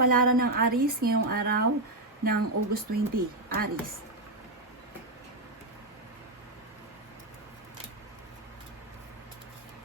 Kapalaran ng Aries ngayong araw ng August 20, Aries.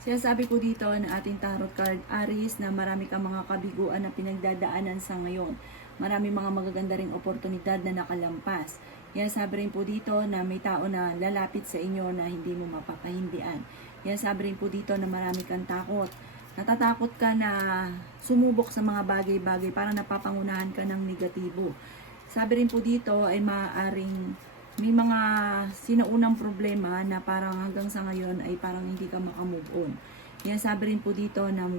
Sinasabi ko dito ng ating tarot card, Aries, na marami kang mga kabiguan na pinagdadaanan sa ngayon. Marami mga magaganda ring oportunidad na nakalampas. Yan sabi rin po dito na may tao na lalapit sa inyo na hindi mo mapapahindian. Yan sabi rin po dito na marami kang takot. Natatakot ka na sumubok sa mga bagay-bagay, parang napapangunahan ka ng negatibo. Sabi rin po dito ay maaaring may mga sinaunang problema na parang hanggang sa ngayon ay parang hindi ka makamove on. Yan sabi rin po dito na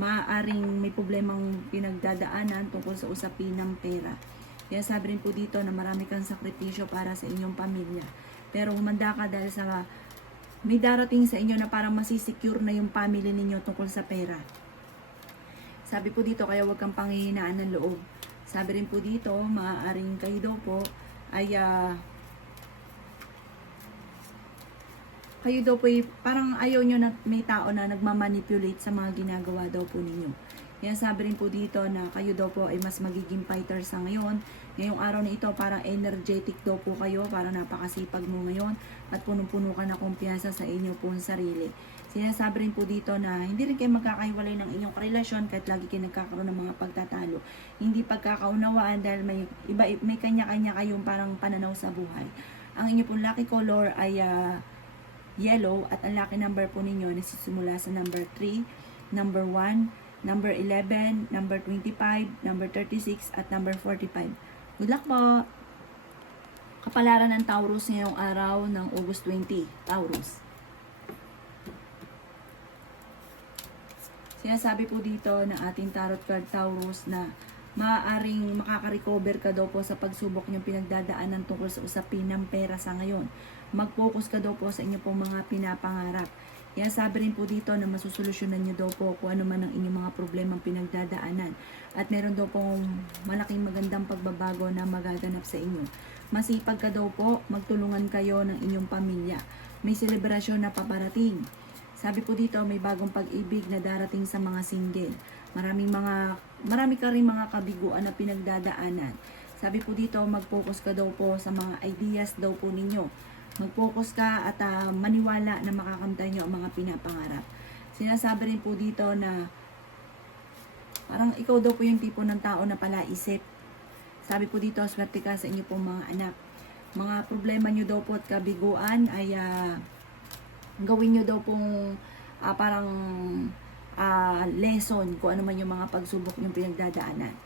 maaaring may problemang pinagdadaanan tungkol sa usapin ng pera. Yan sabi rin po dito na marami kang sakripisyo para sa inyong pamilya. Pero humanda ka dahil sa may darating sa inyo na parang masisecure na yung family ninyo tungkol sa pera. Sabi po dito, kaya huwag kang panghihinaan ng loob. Sabi rin po dito, maaaring kayo daw po ay kayo daw po parang ayaw nyo na may tao na nagmamanipulate sa mga ginagawa daw po ninyo. Yan sabi rin po dito na kayo daw po ay mas magiging fighter sa ngayon. Ngayong araw na ito parang energetic daw po kayo, parang napakasipag mo ngayon at punong-puno ka na kumpiyansa sa inyo pong sarili. Sinasabi rin po dito na hindi rin kayo magkakahiwalay ng inyong karelasyon kahit lagi kayo nagkakaroon ng mga pagtatalo. Hindi pagkakaunawaan dahil may kanya-kanya kayong parang pananaw sa buhay. Ang inyo pong lucky color ay yellow at ang lucky number po ninyo nagsisimula sa number 3, number 1, number 11, number 25, number 36, at number 45. Good luck po! Kapalaran ng Taurus ngayong araw ng August 20, Taurus. Sinasabi po dito ng ating tarot card Taurus na maaaring makaka-recover ka daw po sa pagsubok niyong pinagdadaanan tungkol sa usapin ng pera sa ngayon. Mag-focus ka daw po sa inyo pong mga pinapangarap. Yan sabi rin po dito na masusolusyonan nyo daw po kung ano man ang inyong mga problemang pinagdadaanan. At meron daw pong malaking magandang pagbabago na magaganap sa inyo. Masipag ka daw po, magtulungan kayo ng inyong pamilya. May selebrasyon na paparating. Sabi po dito, may bagong pag-ibig na darating sa mga single. Marami ka rin mga kabiguan na pinagdadaanan. Sabi po dito, mag-focus ka daw po sa mga ideas daw po ninyo. Mag-focus ka at maniwala na makakamtan nyo ang mga pinapangarap. Sinasabi rin po dito na parang ikaw daw po yung tipo ng tao na palaisip. Sabi po dito, swerte ka sa inyo pong mga anak. Mga problema nyo daw po at kabiguan ay gawin nyo daw pong parang lesson kung ano man yung mga pagsubok yung pinagdadaanan.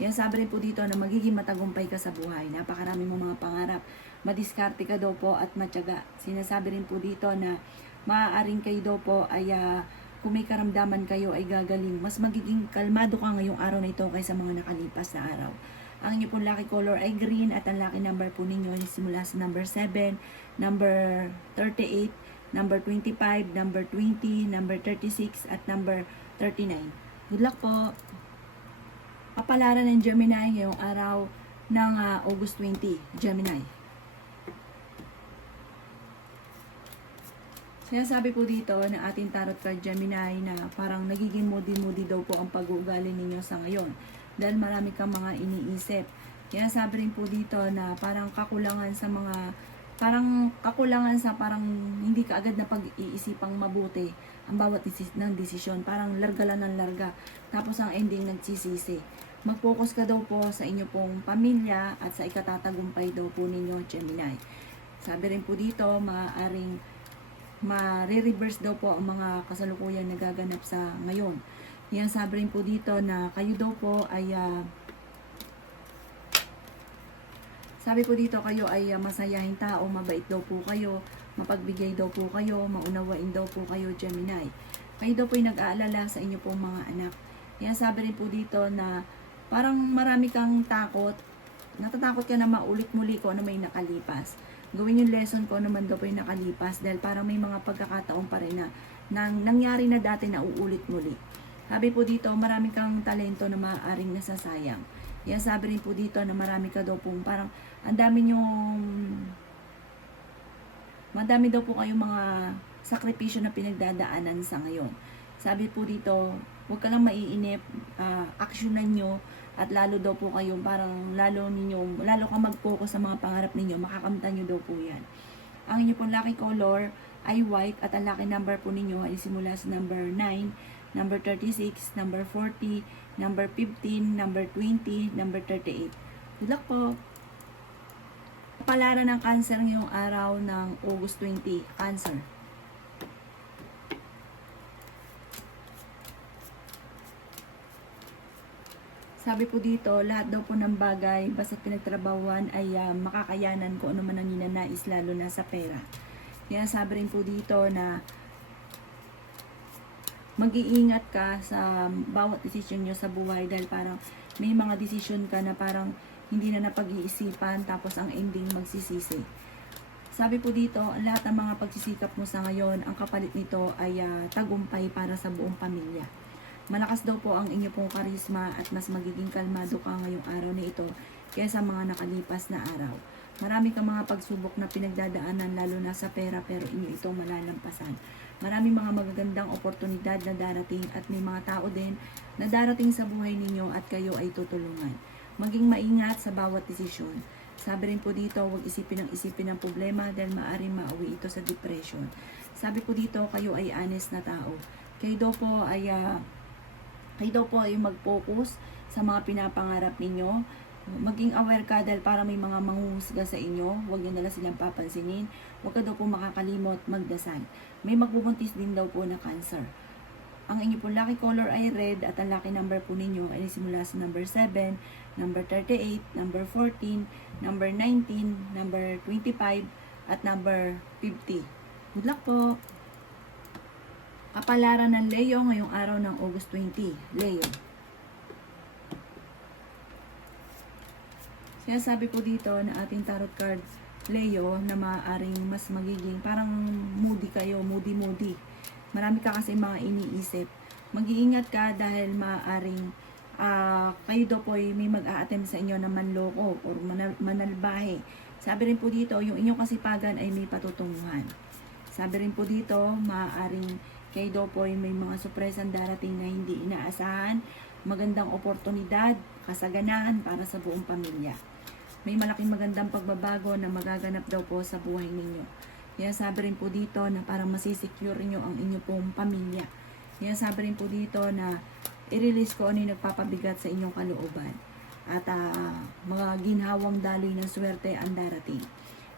Yan sabi rin po dito na magiging matagumpay ka sa buhay. Napakarami mong mga pangarap. Madiskarte ka daw po at matyaga. Sinasabi rin po dito na maaaring kayo daw po ay kung may karamdaman kayo ay gagaling. Mas magiging kalmado ka ngayong araw na ito kaysa mga nakalipas na araw. Ang inyo pong lucky color ay green at ang lucky number po ninyo ay simula sa number 7, number 38, number 25, number 20, number 36, at number 39. Good luck po! Kapalaran ng Gemini ngayong araw ng August 20, Gemini. Sinasabi po dito na ating tarot card Gemini na parang nagiging moody-moody daw po ang pag-uugali ninyo sa ngayon dahil marami kang mga iniisip. Kaya sabi rin po dito na parang kakulangan sa parang hindi ka agad na pag-iisipang mabuti ang bawat ng desisyon. Parang larga lang ng larga. Tapos ang ending nagsisisi. Mag-focus ka daw po sa inyo pong pamilya at sa ikatatagumpay daw po ninyo, Gemini. Sabi rin po dito, maaaring ma-reverse daw po ang mga kasalukuyan na gaganap sa ngayon. Yan sabi rin po dito na kayo daw po ay sabi po dito kayo ay masayahing tao, mabait daw po kayo, mapagbigay daw po kayo, maunawain daw po kayo, Gemini. Kayo daw po ay nag-aalala sa inyo pong mga anak. Yan sabi rin po dito na parang marami kang takot, natatakot ka na maulit muli ko na may nakalipas. Gawin yung lesson ko naman daw po yung nakalipas dahil parang may mga pagkakataon pa rin na nangyari na dati na uulit muli. Sabi po dito, marami kang talento na maaaring nasasayang. Yan sabi rin po dito na marami ka daw pong parang madami daw po kayong mga sakripisyo na pinagdadaanan sa ngayon. Sabi po dito, huwag ka lang maiinip, aksyonan nyo at lalo daw po kayo parang lalo ka mag-focus sa mga pangarap ninyo, makakamtan nyo daw po yan. Ang inyo pong lucky color ay white at ang lucky number po ninyo ay simula sa number 9, number 36, number 40, number 15, number 20, number 38. Good luck po! Palaran ng Cancer ngayong araw ng August 20, Cancer. Sabi po dito, lahat daw po ng bagay basta pinagtrabahuan ay makakayanan ko ano man ang ninanais, lalo na sa pera. Kaya sabi rin po dito na mag-iingat ka sa bawat desisyon nyo sa buhay dahil parang may mga desisyon ka na parang hindi na napag-iisipan tapos ang ending magsisisi. Sabi po dito, lahat ng mga pagsisikap mo sa ngayon, ang kapalit nito ay tagumpay para sa buong pamilya. Malakas daw po ang inyo pong karisma at mas magiging kalmado ka ngayong araw na ito kaysa mga nakalipas na araw. Marami kang mga pagsubok na pinagdadaanan lalo na sa pera pero inyo itong malalampasan. Maraming mga magagandang oportunidad na darating at may mga tao din na darating sa buhay ninyo at kayo ay tutulungan. Maging maingat sa bawat desisyon. Sabi rin po dito, huwag isipin ng problema dahil maaaring mauwi ito sa depression. Sabi po dito, kayo ay honest na tao. Kayo daw po ay mag-focus sa mga pinapangarap ninyo. Maging aware ka dahil para may mga manghuhusga sa inyo, huwag nyo nila silang papansinin. Huwag ka daw po makakalimot magdasal. May magbubuntis din daw po na Cancer. Ang inyo po lucky color ay red at ang lucky number po ninyo ay simula sa number 7, number 38, number 14, number 19, number 25, at number 50. Good luck po! Kapalaran ng Leo ngayong araw ng August 20. Leo. Kaya sabi po dito na ating tarot card, Leo, na maaaring mas magiging parang moody kayo, moody. Marami ka kasi mga iniisip. Mag-iingat ka dahil maaaring kayo daw po ay may mag-a-attempt sa inyo na manloko o manalbahe. Sabi rin po dito, yung inyong kasipagan ay may patutunguhan. Sabi rin po dito, maaaring kayo daw po ay may mga sorpresang darating na hindi inaasahan, magandang oportunidad, kasaganahan para sa buong pamilya. May malaking magandang pagbabago na magaganap daw po sa buhay ninyo. Kaya sabi rin po dito na parang masisecure nyo ang inyo pong pamilya. Kaya sabi rin po dito na i-release ko ano yung nagpapabigat sa inyong kalooban. At mga ginhawang daloy ng swerte ang darating.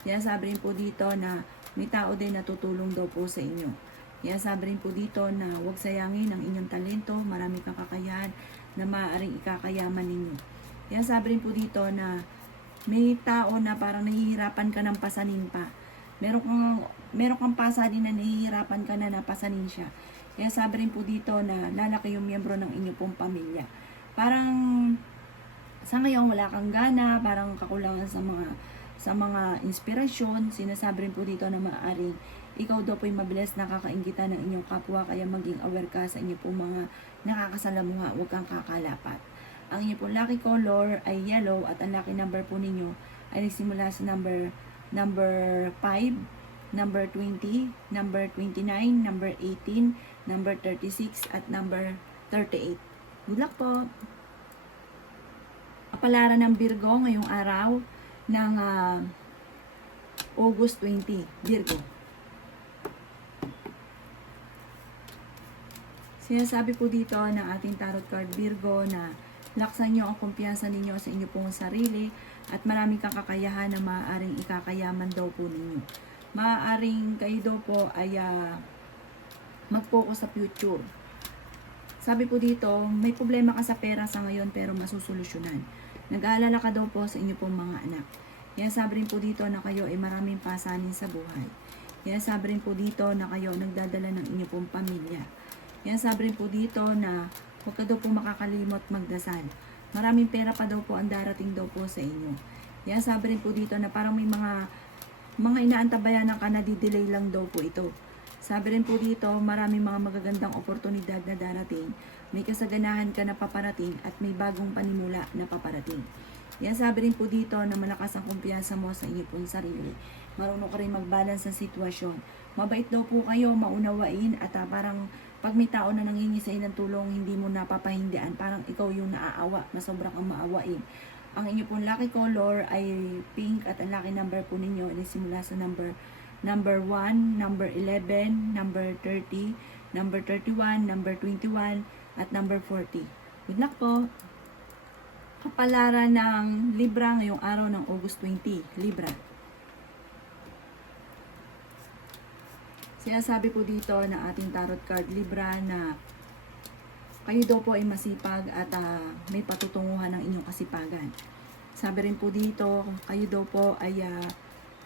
Kaya sabi rin po dito na may tao din na tutulong daw po sa inyo. Kaya sabi rin po dito na huwag sayangin ang inyong talento, marami kang kakayahan na maaaring ikakayaman ninyo. Kaya sabi rin po dito na may tao na parang nahihirapan ka ng pasanin pa. Meron kang pasanin na nahihirapan ka na napasanin siya. Kaya sabi rin po dito na lalaki yung miyembro ng inyong pong pamilya. Parang sa ngayon wala kang gana, parang kakulangan sa mga inspirasyon. Sinasabi rin po dito na maaaring ikaw daw po yung mabilis nakakainggitan ng inyong kapwa, kaya maging aware ka sa inyo po mga nakakasalamuha, huwag kang kakalapat. Ang inyo po lucky color ay yellow at ang lucky number po ninyo ay nagsimula sa number 5, number 20, number 29, number 18, number 36, at number 38. Good luck po! Kapalaran ng Virgo ngayong araw ng August 20, Virgo. Sinasabi po dito ng ating tarot card Virgo na laksan nyo ang kumpiyansa ninyo sa inyo pong sarili at maraming kang kakayahan na maaaring ikakayaman daw po ninyo. Maaaring kayo daw po ay mag-focus sa future. Sabi po dito, may problema ka sa pera sa ngayon pero masusolusyonan. Nag-aalala ka daw po sa inyo pong mga anak. Kaya sabi rin po dito na kayo ay maraming pasanin sa buhay. Kaya sabi rin po dito na kayo nagdadala ng inyo pong pamilya. Kaya sabi rin po dito na huwag ka daw po makakalimot magdasal. Maraming pera pa daw po ang darating daw po sa inyo. Kaya sabi rin po dito na parang may mga inaantabayanan ka na di-delay lang daw po ito. Sabi rin po dito, maraming mga magagandang oportunidad na darating. May kasaganahan ka na paparating at may bagong panimula na paparating. Kaya sabi rin po dito na malakas ang kumpiyansa mo sa inyo pong sarili. Marunong ka rin mag-balance ng sitwasyon. Mabait daw po kayo, maunawain at parang Pag may tao na nanghingi sa'yo ng tulong, hindi mo napapahindian, parang ikaw yung naaawa, na sobrang kang maawain. Ang inyo pong lucky color ay pink at ang lucky number po ninyo ay simula sa number 1, number 11, number 30, number 31, number 21, at number 40. Good luck po! Kapalaran ng Libra ngayong araw ng August 20. Libra. Sinasabi po dito na ating tarot card Libra na kayo daw po ay masipag at may patutunguhan ng inyong kasipagan. Sabi rin po dito, kayo daw po ay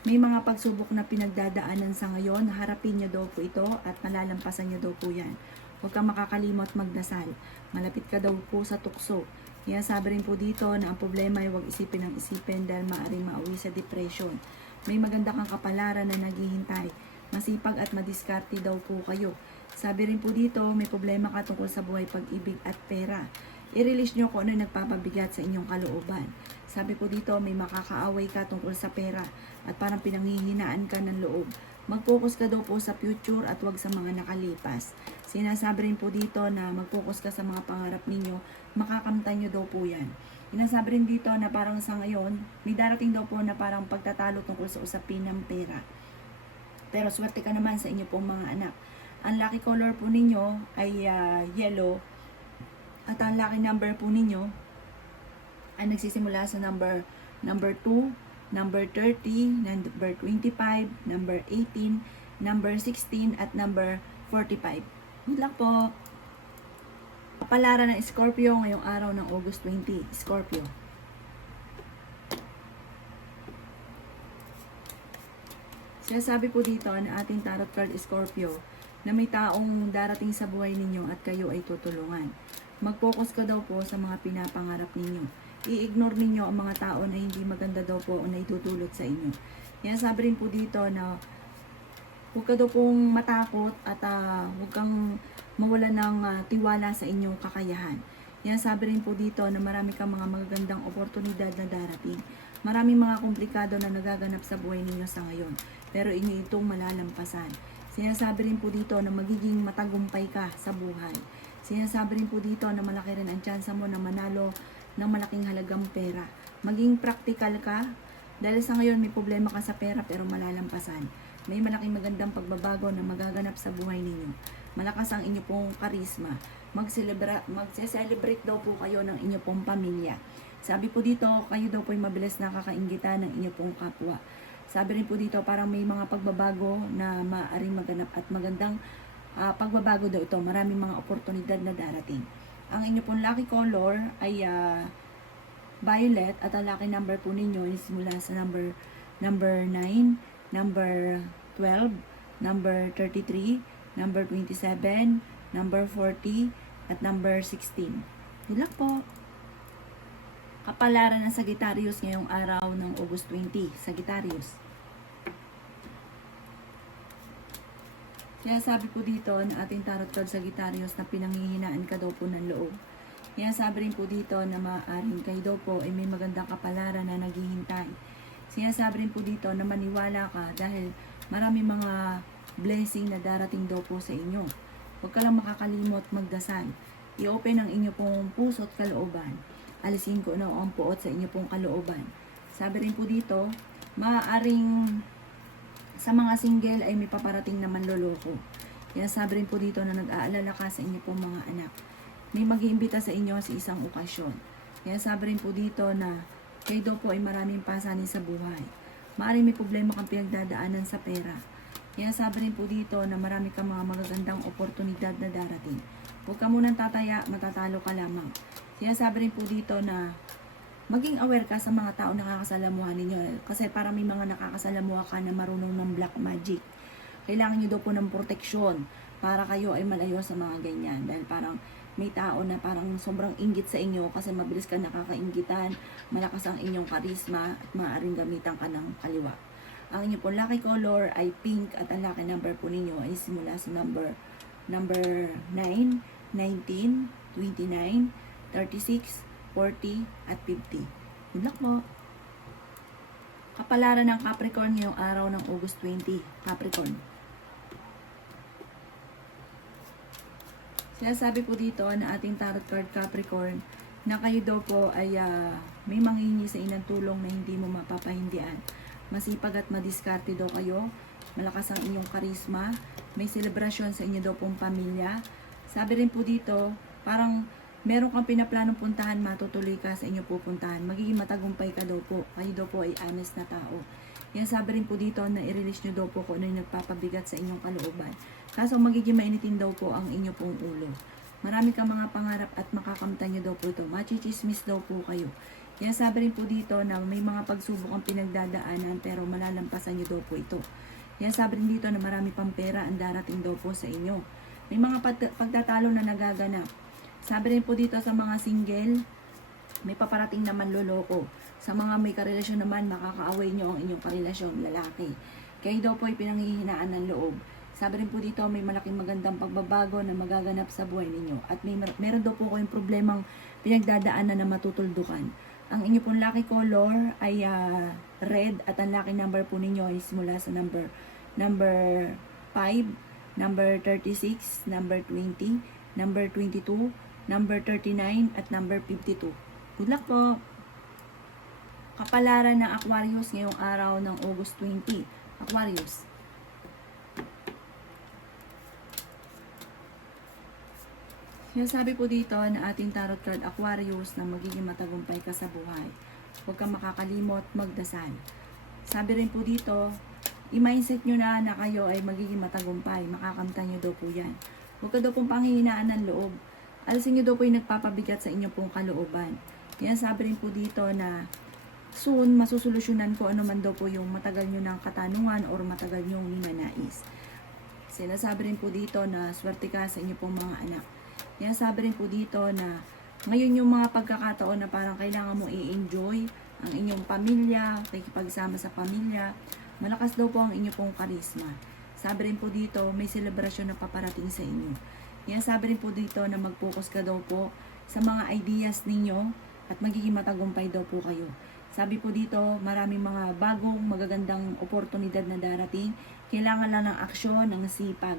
may mga pagsubok na pinagdadaanan sa ngayon. Harapin nyo daw po ito at malalampasan nyo daw po yan. Huwag kang makakalimot magdasal. Malapit ka daw po sa tukso. Kaya sabi rin po dito na ang problema ay huwag isipin ng isipin dahil maaaring mauwi sa depression. May maganda kang kapalaran na naghihintay. Masipag at madiskarte daw po kayo. Sabi rin po dito, may problema ka tungkol sa buhay, pag-ibig at pera. I-release nyo kung ano yung nagpapabigat sa inyong kalooban. Sabi po dito, may makakaaway ka tungkol sa pera at parang pinanghihinaan ka ng loob. Mag-focus ka daw po sa future at wag sa mga nakalipas. Sinasabi rin po dito na mag-focus ka sa mga pangarap ninyo, makakamtan nyo daw po yan. Sinasabi rin dito na parang sa ngayon, may darating daw po na parang pagtatalo tungkol sa usapin ng pera. Pero swerte ka naman sa inyo pong mga anak. Ang lucky color po ninyo ay yellow. At ang lucky number po ninyo ay nagsisimula sa number 2, number 30, number 25, number 18, number 16, at number 45. Good luck po! Kapalaran ng Scorpio ngayong araw ng August 20. Scorpio. Sinasabi po dito na ating tarot card Scorpio na may taong darating sa buhay ninyo at kayo ay tutulungan. Mag-focus ka daw po sa mga pinapangarap ninyo. I-ignore ninyo ang mga tao na hindi maganda daw po o na itutulot sa inyo. Kaya sabi rin po dito na huwag ka daw pong matakot at huwag kang mawala ng tiwala sa inyong kakayahan. Kaya sabi rin po dito na marami kang mga magagandang oportunidad na darating. Maraming mga komplikado na nagaganap sa buhay ninyo sa ngayon. Pero inyo itong malalampasan. Sinasabi rin po dito na magiging matagumpay ka sa buhay. Sinasabi rin po dito na malaki rin ang tsansa mo na manalo ng malaking halagang pera. Maging practical ka. Dahil sa ngayon may problema ka sa pera pero malalampasan. May malaking magandang pagbabago na magaganap sa buhay ninyo. Malakas ang inyo pong karisma. Magse-celebrate daw po kayo ng inyo pong pamilya. Sabi po dito, kayo daw po ay mabilis nakakainggitan ng inyo pong kapwa. Sabi rin po dito, parang may mga pagbabago na maaaring maganap at magandang pagbabago daw ito. Maraming mga oportunidad na darating. Ang inyo pong lucky color ay violet at ang lucky number po ninyo ay simula sa number 9, number 12, number 33, number 27, number 40, at number 16. Good luck po! Kapalaran ng Sagittarius ngayong araw ng August 20. Sagittarius. Kaya sabi po dito na ating tarot card Sagittarius na pinanghihinaan ka daw po ng loob. Kaya sabi rin po dito na maaaring kayo daw po ay may magandang kapalaran na naghihintay. Sinasabi rin po dito na maniwala ka dahil marami mga blessing na darating daw po sa inyo. Huwag ka lang makakalimot magdasal. I-open ang inyo pong puso at kalooban. Alisin ko na ang puot sa inyo pong kalooban. Sabi rin po dito, maaaring sa mga single ay may paparating na manloloko. Kaya sabi rin po dito na nag-aalala ka sa inyo pong mga anak. May mag-iimbita sa inyo sa isang okasyon. Kaya sabi rin po dito na kayo daw po ay maraming pasanin sa buhay. Maaaring may problema kang pinagdadaanan sa pera. Kaya sabi rin po dito na marami kang mga magagandang oportunidad na darating. Huwag ka munang tataya, matatalo ka lamang. Kaya sabi rin po dito na maging aware ka sa mga tao na nakakasalamuha ninyo. Kasi parang may mga nakakasalamuha ka na marunong ng black magic. Kailangan nyo daw po ng proteksyon para kayo ay malayo sa mga ganyan. Dahil parang may tao na parang sobrang inggit sa inyo kasi mabilis ka nakakainggitan, malakas ang inyong karisma at maaaring gamitan ka ng kaliwa. Ang inyong po lucky color ay pink at ang lucky number po ninyo ay simula sa number 9, 19, 29, 36, 40, at 50. Good luck po! Kapalaran ng Capricorn ngayong araw ng August 20. Capricorn. Sinasabi po dito na ating tarot card Capricorn na kayo daw po ay may manghihingi sa inang tulong na hindi mo mapapahindian. Masipag at madiskarte daw kayo. Malakas ang inyong karisma. May selebrasyon sa inyo daw pong pamilya. Sabi rin po dito, parang meron kang pinaplanong puntahan, matutuloy ka sa inyong pupuntahan. Magiging matagumpay ka daw po. Kayo daw po ay honest na tao. Yan, sabi rin po dito na i-release nyo daw po kung ano yung nagpapabigat sa inyong kalooban. Kaso magiging mainitin daw po ang inyo pong ulo. Marami kang mga pangarap at makakamtan nyo daw po ito. Machichismis daw po kayo. Yan, sabi rin po dito na may mga pagsubok ang pinagdadaanan pero malalampasan nyo daw po ito. Yan, sabi rin dito na marami pang pera ang darating daw po sa inyo. May mga pagtatalo na nagaganap. Sabi rin po dito sa mga single, may paparating naman loloko. Sa mga may karelasyon naman, makakaaway nyo ang inyong karelasyon, lalaki. Kayo daw po ay pinanghihinaan ng loob. Sabi rin po dito, may malaking magandang pagbabago na magaganap sa buhay ninyo. At meron daw po kayong problemang pinagdadaanan na matutuldukan. Ang inyo pong lucky color ay red at ang lucky number po ninyo ay simula sa number 5, number 36, number 20, number 22, number 39, at number 52. Good luck po! Kapalaran ng Aquarius ngayong araw ng August 20. Aquarius. Sinasabi po dito na ating tarot card Aquarius na magiging matagumpay ka sa buhay. Huwag kang makakalimot magdasal. Sabi rin po dito, i-mindset nyo na kayo ay magiging matagumpay. Makakamtan nyo daw po yan. Huwag ka daw pong panghihinaan ng loob. Alisin nyo daw po yung nagpapabigat sa inyong pong kalooban. Yan, sabi rin po dito na soon, masusolusyonan ko ano man daw po yung matagal nyo ng katanungan or matagal nyo ninanais. Sinasabi rin po dito na swerte ka sa inyong pong mga anak. Yan, sabi rin po dito na ngayon yung mga pagkakataon na parang kailangan mo i-enjoy ang inyong pamilya, pagsama sa pamilya. Malakas daw po ang inyong pong karisma. Sabi rin po dito, may selebrasyon na paparating sa inyo. Yan, sabi rin po dito na mag-focus ka daw po sa mga ideas ninyo at magiging matagumpay daw po kayo. Sabi po dito, maraming mga bagong magagandang oportunidad na darating. Kailangan lang ng aksyon, ng sipag.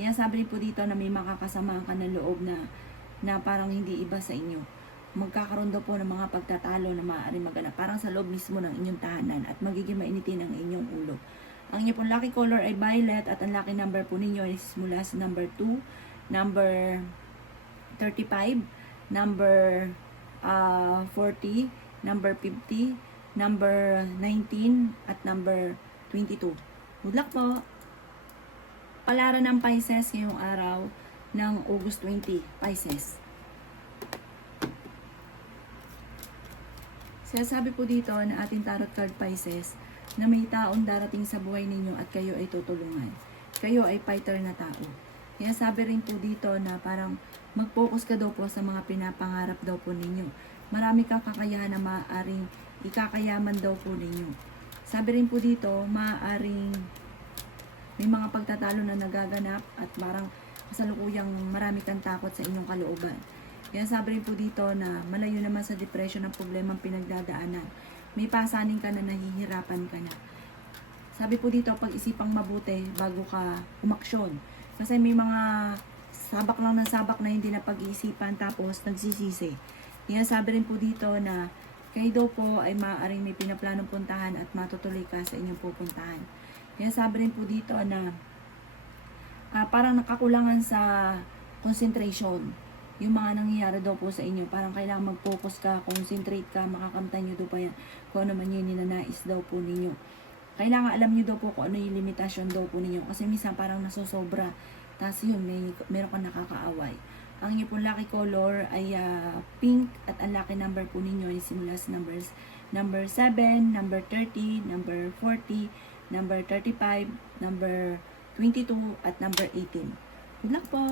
Yan, sabi rin po dito na may makakasamaan ka ng loob na parang hindi iba sa inyo. Magkakaroon daw po ng mga pagtatalo na maaaring maganap. Parang sa loob mismo ng inyong tahanan at magiging mainitin ang inyong ulo. Ang inyong pong lucky color ay violet at ang lucky number po ninyo ay mula sa number 2, number 35, number 40, number 50, number 19, at number 22. Good luck po! Palaran ng Pisces ngayong araw ng August 20, Pisces. Sinasabi po dito na ating tarot card Pisces na may taong darating sa buhay ninyo at kayo ay tutulungan. Kayo ay fighter na tao. Kaya sabi rin po dito na parang mag-focus ka daw po sa mga pinapangarap daw po ninyo. Marami kang kakayahan na maaaring ikakayaman daw po ninyo. Sabi rin po dito, maaaring may mga pagtatalo na nagaganap at parang kasalukuyang marami kang takot sa inyong kalooban. Kaya sabi rin po dito na malayo naman sa depression ang problemang pinagdadaanan. May pasanin ka na, nahihirapan ka na. Sabi po dito, pag-isipang mabuti bago ka umaksyon. Kasi may mga sabak lang ng sabak na hindi na pag-iisipan tapos nagsisisi. Kaya sabi rin po dito na kayo daw po ay maaaring may pinaplanong puntahan at matutuloy ka sa inyong pupuntahan. Kaya sabi rin po dito na parang nakakulangan sa concentration yung mga nangyayari daw po sa inyo. Parang kailangan mag-focus ka, concentrate ka, makakamtan nyo daw pa yan kung ano man yun ninanais daw po ninyo. Kailangan alam nyo daw po kung ano yung limitasyon daw po ninyo. Kasi minsan parang nasosobra. Tapos yun, meron kang nakakaaway. Ang inyo pong lucky color ay pink at ang lucky number po ninyo ay simula sa number 7, number 30, number 40, number 35, number 22, at number 18. Good luck po!